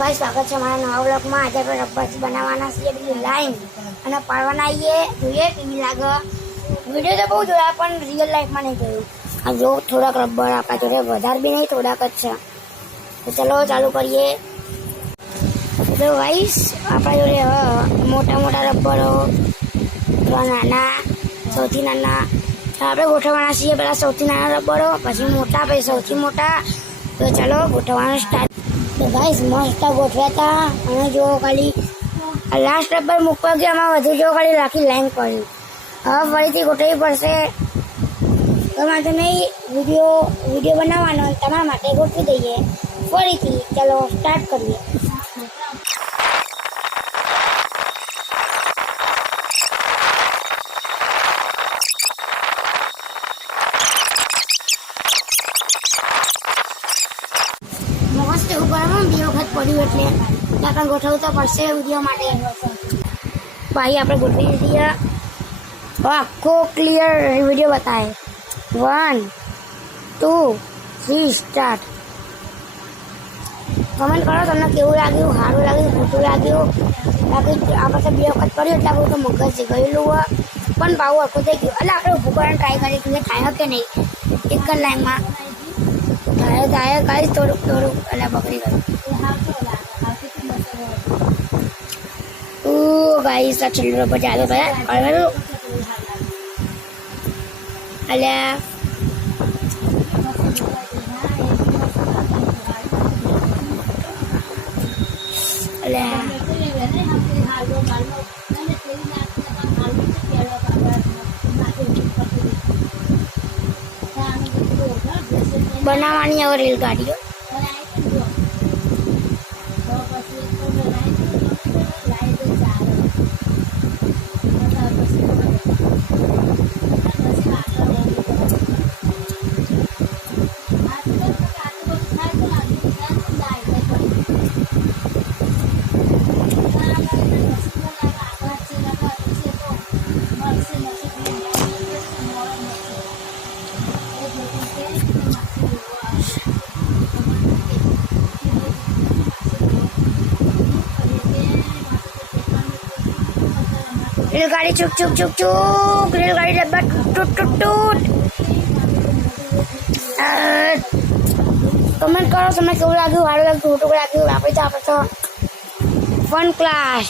ભાઈ સ્વાગત છે મારા નવા બ્લોગમાં। આજે આપણે રબરથી બનાવવાના છીએ પેલી લાઈન અને પાડવાના આવીએ, જોઈએ કેવી લાગે। વિડીયો તો બહુ જોયા પણ રિયલ લાઈફમાં નહીં જોયું। આ જો થોડાક રબર આપણા જોડે, વધારે બી નહીં, થોડાક જ છે। તો ચલો ચાલુ કરીએ। તો ગાઈસ આપણા જોડે મોટા મોટા રબરો, થોડા નાના, સૌથી નાના આપણે ગોઠવવાના છીએ। પેલા સૌથી નાના રબરો, પછી મોટા, પછી સૌથી મોટા। તો ચાલો ગોઠવવાનું સ્ટાર્ટ। તો ગાઈસ મસ્ત ગોઠવ્યા હતા અને જો ખાલી લાસ્ટ રબર મૂકવા ગયા આમાં વધુ જો ખાલી રાખી લાઈન કરી। હવે ફરીથી ગોઠવવી પડશે, તો વાંધો નહીં, વિડીયો બનાવવાનો તમારા માટે ગોઠવી દઈએ ફરીથી। ચાલો સ્ટાર્ટ કરીએ। મસ્ત એવું કરવામાં બે વખત પડ્યું એટલે આપણે ગોઠવવું તો પડશે વિડીયો માટે। ભાઈ આપણે ગોઠવી દીધી, આખો ક્લિયર વિડીયો બતાવે। 1 2 3 સ્ટાર્ટ। કમેન્ટ કરો તમને કેવું લાગ્યું, સારું લાગ્યું, ખોટું લાગ્યું। બાકી આપણે બે વખત પડ્યું એટલે આપણું તો મગજ ગયેલું હોય, પણ ભાવ આખું થઈ ગયું એટલે આપણે ઊભું કરવાની ટ્રાય કરીએ કે થાય કે નહીં। એક જ લાઈનમાં થાય કાંઈ થોડુંક એટલે બગડી ગયું। ગાઈસ આ છેલ્લું રબર ચાલુ કર્યું અલ્યા બનાવવાની હવે રેલગાડીઓ। रेलगाड़ी चुक चुक चुक चुक, रेलगाड़ी डब्बा टूट टूट टूट। कमेंट करो તમને કેવું લાગ્યું, સારું લાગ્યું, ખોટું લાગ્યું। આપણે તો ફન ક્લાસ।